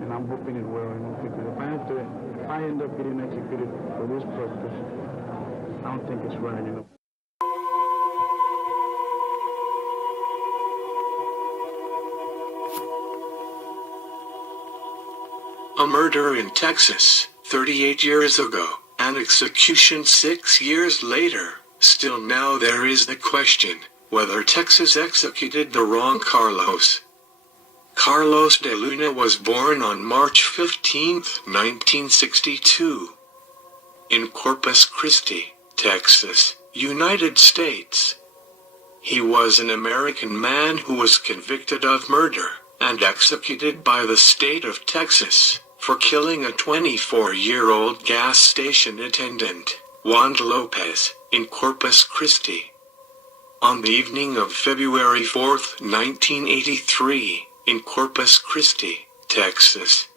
and I'm hoping it will, because if I end up getting executed for this purpose, I don't think it's right. A murder in Texas, 38 years ago, an execution 6 years later. Still now there is the question, whether Texas executed the wrong Carlos. Carlos de Luna was born on March 15, 1962, in Corpus Christi, Texas, United States. He was an American man who was convicted of murder and executed by the state of Texas for killing a 24-year-old gas station attendant, Wanda Lopez, in Corpus Christi. On the evening of February 4, 1983, in Corpus Christi, Texas,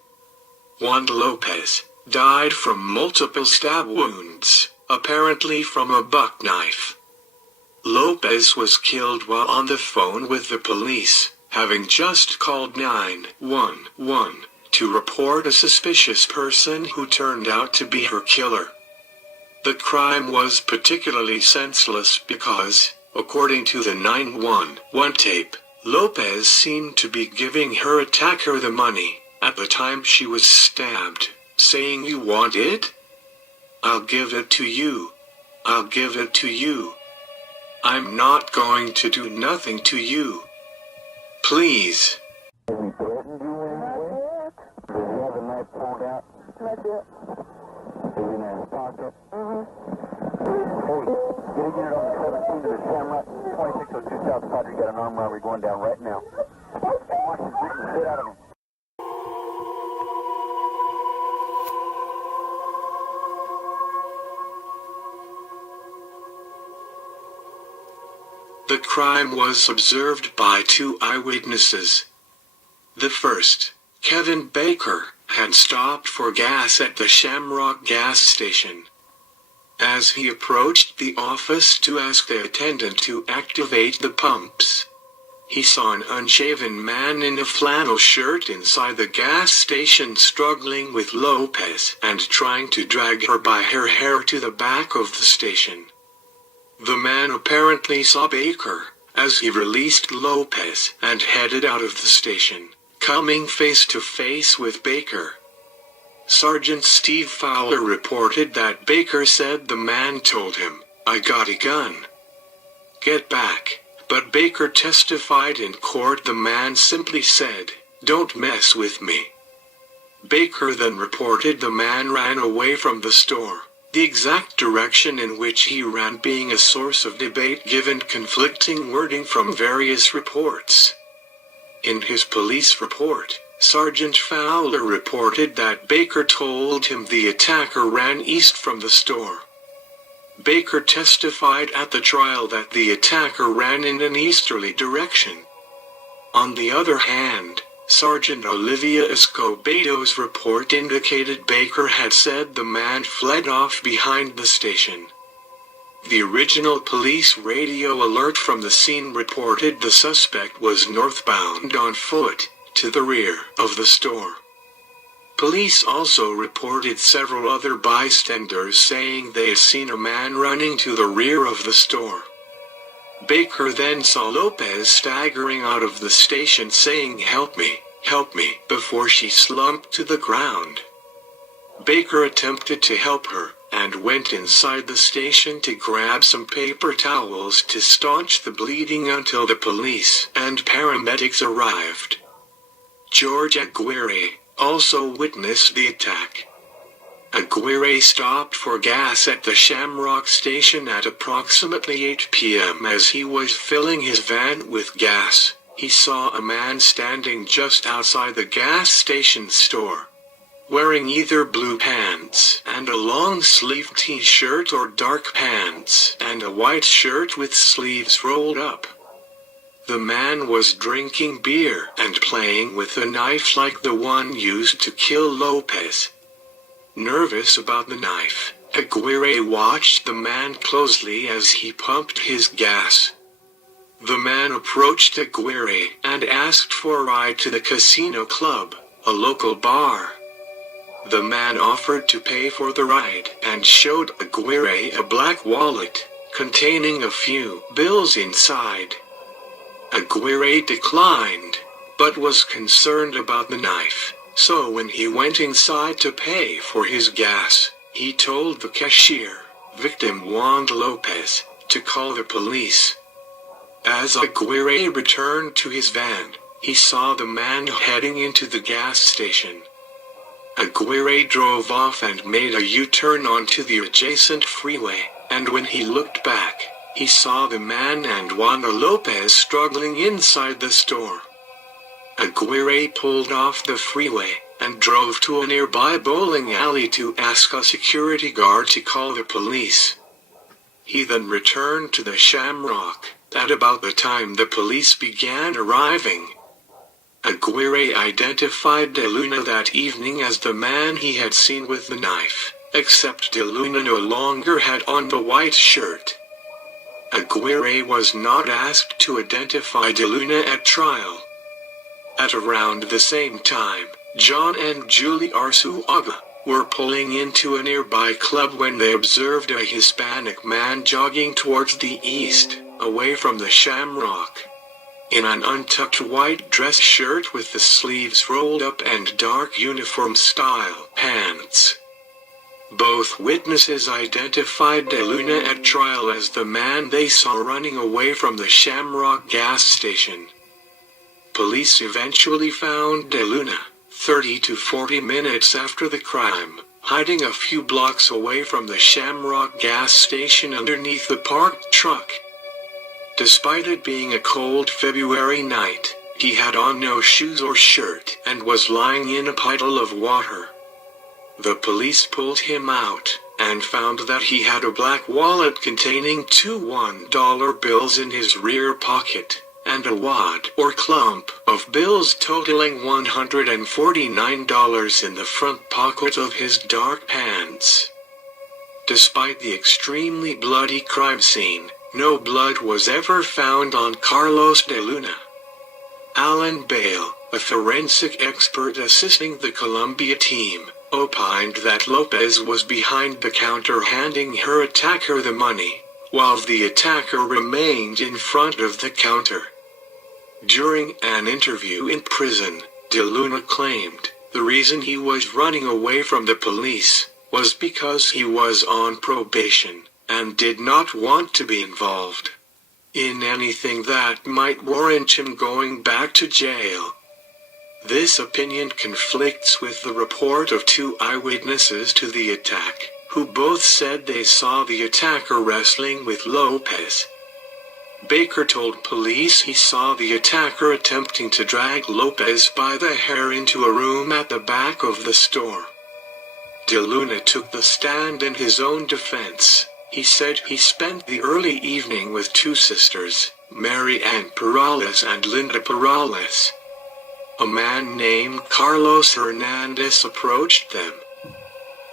Wanda Lopez died from multiple stab wounds, apparently from a buck knife. Lopez was killed while on the phone with the police, having just called 911 to report a suspicious person who turned out to be her killer. The crime was particularly senseless because, according to the 911 tape, Lopez seemed to be giving her attacker the money at the time she was stabbed, saying, "You want it? I'll give it to you. I'll give it to you. I'm not going to do nothing to you. Please." That's it. Is in his pocket? Hey, get a unit on the 17 to the Shamrock, 2602 South Padre. Got an armed robbery going down right now. Watch him beat the shit out of him. The crime was observed by 2 eyewitnesses. The first, Kevin Baker, had stopped for gas at the Shamrock gas station. As he approached the office to ask the attendant to activate the pumps, he saw an unshaven man in a flannel shirt inside the gas station struggling with Lopez and trying to drag her by her hair to the back of the station. The man apparently saw Baker as he released Lopez and headed out of the station, coming face to face with Baker. Sergeant Steve Fowler reported that Baker said the man told him, "I got a gun. Get back," but Baker testified in court the man simply said, "Don't mess with me." Baker then reported the man ran away from the store, the exact direction in which he ran being a source of debate given conflicting wording from various reports. In his police report, Sergeant Fowler reported that Baker told him the attacker ran east from the store. Baker testified at the trial that the attacker ran in an easterly direction. On the other hand, Sergeant Olivia Escobedo's report indicated Baker had said the man fled off behind the station. The original police radio alert from the scene reported the suspect was northbound on foot, to the rear of the store. Police also reported several other bystanders saying they had seen a man running to the rear of the store. Baker then saw Lopez staggering out of the station saying, help me," before she slumped to the ground. Baker attempted to help her, and went inside the station to grab some paper towels to staunch the bleeding until the police and paramedics arrived. George Aguirre also witnessed the attack. Aguirre stopped for gas at the Shamrock station at approximately 8 p.m. As he was filling his van with gas, he saw a man standing just outside the gas station store, wearing either blue pants and a long-sleeved t-shirt or dark pants and a white shirt with sleeves rolled up. The man was drinking beer and playing with a knife like the one used to kill Lopez. Nervous about the knife, Aguirre watched the man closely as he pumped his gas. The man approached Aguirre and asked for a ride to the casino club, a local bar. The man offered to pay for the ride and showed Aguirre a black wallet containing a few bills inside. Aguirre declined, but was concerned about the knife, so when he went inside to pay for his gas, he told the cashier, victim Juan Lopez, to call the police. As Aguirre returned to his van, he saw the man heading into the gas station. Aguirre drove off and made a U-turn onto the adjacent freeway, and when he looked back, he saw the man and Juan Lopez struggling inside the store. Aguirre pulled off the freeway and drove to a nearby bowling alley to ask a security guard to call the police. He then returned to the Shamrock at about the time the police began arriving. Aguirre identified De Luna that evening as the man he had seen with the knife, except De Luna no longer had on the white shirt. Aguirre was not asked to identify De Luna at trial. At around the same time, John and Julie Arzuaga were pulling into a nearby club when they observed a Hispanic man jogging towards the east, away from the Shamrock, in an untucked white dress shirt with the sleeves rolled up and dark uniform-style pants. Both witnesses identified De Luna at trial as the man they saw running away from the Shamrock gas station. Police eventually found De Luna, 30 to 40 minutes after the crime, hiding a few blocks away from the Shamrock gas station underneath the parked truck. Despite it being a cold February night, he had on no shoes or shirt and was lying in a puddle of water. The police pulled him out and found that he had a black wallet containing 2 $1 bills in his rear pocket, and a wad or clump of bills totaling $149 in the front pocket of his dark pants. Despite the extremely bloody crime scene, no blood was ever found on Carlos De Luna. Alan Bale, a forensic expert assisting the Colombia team, opined that Lopez was behind the counter handing her attacker the money, while the attacker remained in front of the counter. During an interview in prison, De Luna claimed the reason he was running away from the police was because he was on probation and did not want to be involved in anything that might warrant him going back to jail. This opinion conflicts with the report of 2 eyewitnesses to the attack, who both said they saw the attacker wrestling with Lopez. Baker told police he saw the attacker attempting to drag Lopez by the hair into a room at the back of the store. De Luna took the stand in his own defense. He said he spent the early evening with 2 sisters, Mary Ann Perales and Linda Perales. A man named Carlos Hernandez approached them.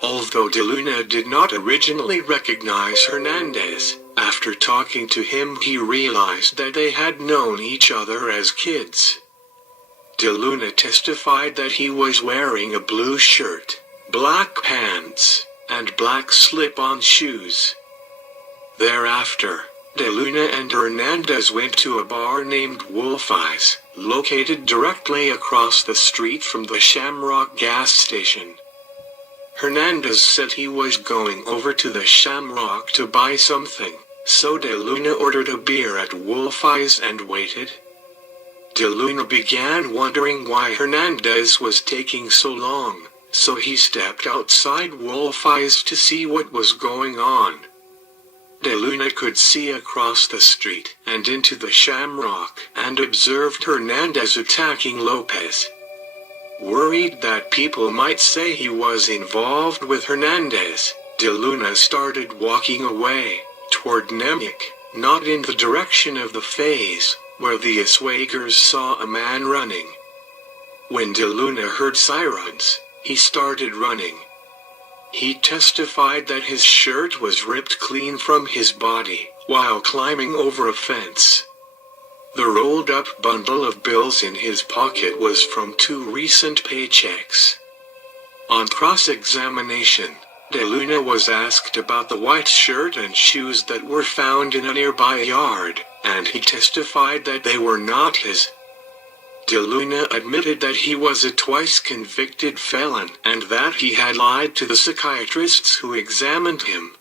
Although De Luna did not originally recognize Hernandez, after talking to him he realized that they had known each other as kids. De Luna testified that he was wearing a blue shirt, black pants, and black slip-on shoes. Thereafter, De Luna and Hernandez went to a bar named Wolf Eyes, located directly across the street from the Shamrock gas station. Hernandez said he was going over to the Shamrock to buy something, so De Luna ordered a beer at Wolf Eyes and waited. De Luna began wondering why Hernandez was taking so long, so he stepped outside Wolf Eyes to see what was going on. De Luna could see across the street and into the Shamrock and observed Hernandez attacking Lopez. Worried that people might say he was involved with Hernandez, De Luna started walking away, toward Nemec, not in the direction of the phase, where the Oswagers saw a man running. When De Luna heard sirens, he started running. He testified that his shirt was ripped clean from his body, while climbing over a fence. The rolled-up bundle of bills in his pocket was from 2 recent paychecks. On cross-examination, De Luna was asked about the white shirt and shoes that were found in a nearby yard, and he testified that they were not his. De Luna admitted that he was a twice-convicted felon and that he had lied to the psychiatrists who examined him.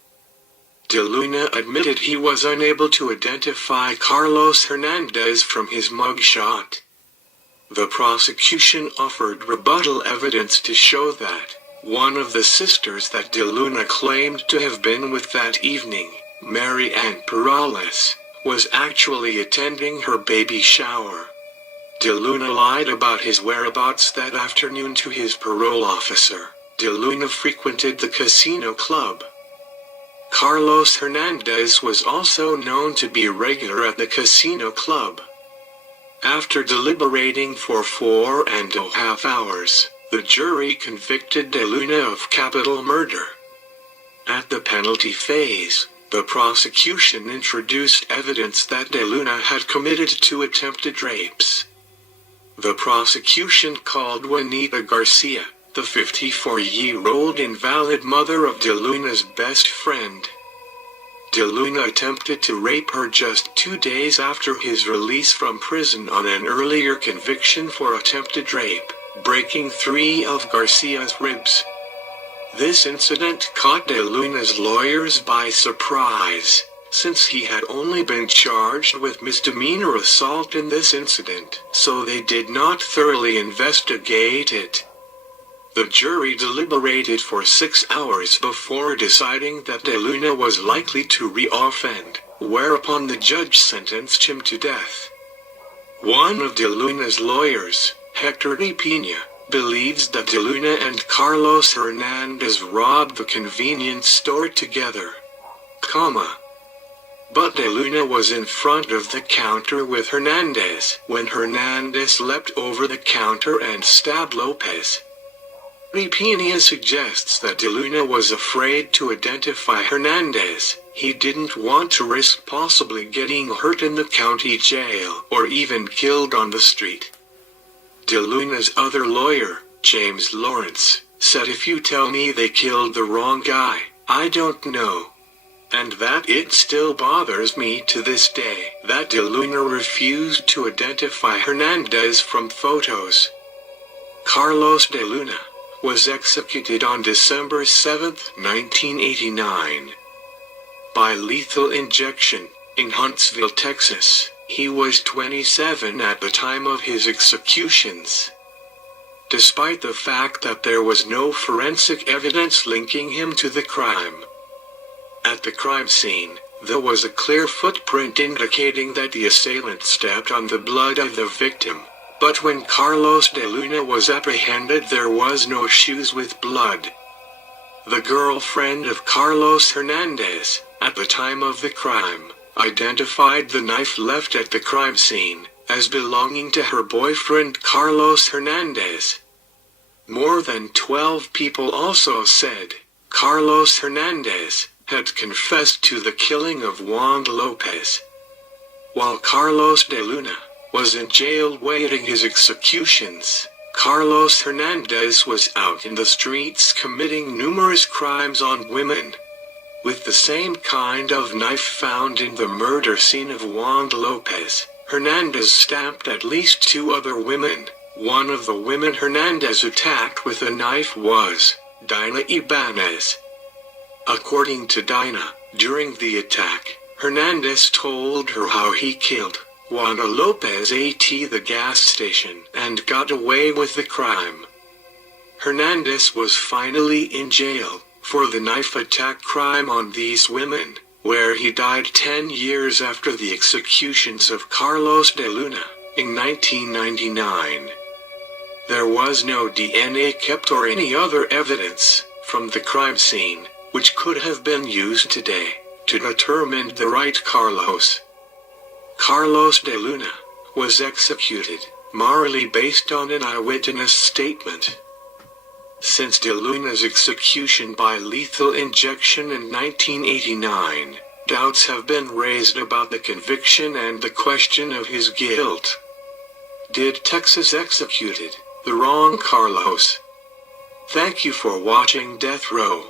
De Luna admitted he was unable to identify Carlos Hernandez from his mugshot. The prosecution offered rebuttal evidence to show that one of the sisters that De Luna claimed to have been with that evening, Mary Ann Perales, was actually attending her baby shower. De Luna lied about his whereabouts that afternoon to his parole officer. De Luna frequented the casino club. Carlos Hernandez was also known to be regular at the casino club. After deliberating for 4.5 hours, the jury convicted De Luna of capital murder. At the penalty phase, the prosecution introduced evidence that De Luna had committed 2 attempted rapes. The prosecution called Juanita Garcia, the 54-year-old invalid mother of De Luna's best friend. De Luna attempted to rape her just 2 days after his release from prison on an earlier conviction for attempted rape, breaking 3 of Garcia's ribs. This incident caught De Luna's lawyers by surprise, since he had only been charged with misdemeanor assault in this incident, so they did not thoroughly investigate it. The jury deliberated for 6 hours before deciding that De Luna was likely to reoffend, whereupon the judge sentenced him to death. One of De Luna's lawyers, Hector de Pina, believes that De Luna and Carlos Hernandez robbed the convenience store together. But De Luna was in front of the counter with Hernandez when Hernandez leapt over the counter and stabbed Lopez. Pina suggests that De Luna was afraid to identify Hernandez. He didn't want to risk possibly getting hurt in the county jail or even killed on the street. De Luna's other lawyer, James Lawrence, said, "If you tell me they killed the wrong guy, I don't know. And that it still bothers me to this day that De Luna refused to identify Hernandez from photos." Carlos De Luna was executed on December 7, 1989. By lethal injection, in Huntsville, Texas. He was 27 at the time of his executions. Despite the fact that there was no forensic evidence linking him to the crime. At the crime scene, there was a clear footprint indicating that the assailant stepped on the blood of the victim. But when Carlos De Luna was apprehended, there was no shoes with blood. The girlfriend of Carlos Hernandez, at the time of the crime, identified the knife left at the crime scene as belonging to her boyfriend Carlos Hernandez. More than 12 people also said Carlos Hernandez had confessed to the killing of Juan Lopez. While Carlos De Luna was in jail waiting his executions, Carlos Hernandez was out in the streets committing numerous crimes on women. With the same kind of knife found in the murder scene of Juan Lopez, Hernandez stabbed at least 2 other women. One of the women Hernandez attacked with a knife was Dinah Ibanez. According to Dinah, during the attack, Hernandez told her how he killed Juana Lopez at the gas station and got away with the crime. Hernandez was finally in jail for the knife attack crime on these women, where he died 10 years after the executions of Carlos De Luna, in 1999. There was no DNA kept or any other evidence from the crime scene, which could have been used today to determine the right Carlos. Carlos De Luna was executed, morally based on an eyewitness statement. Since De Luna's execution by lethal injection in 1989, Doubts have been raised about the conviction and the question of his guilt. Did Texas executed the wrong Carlos? Thank you for watching Death Row.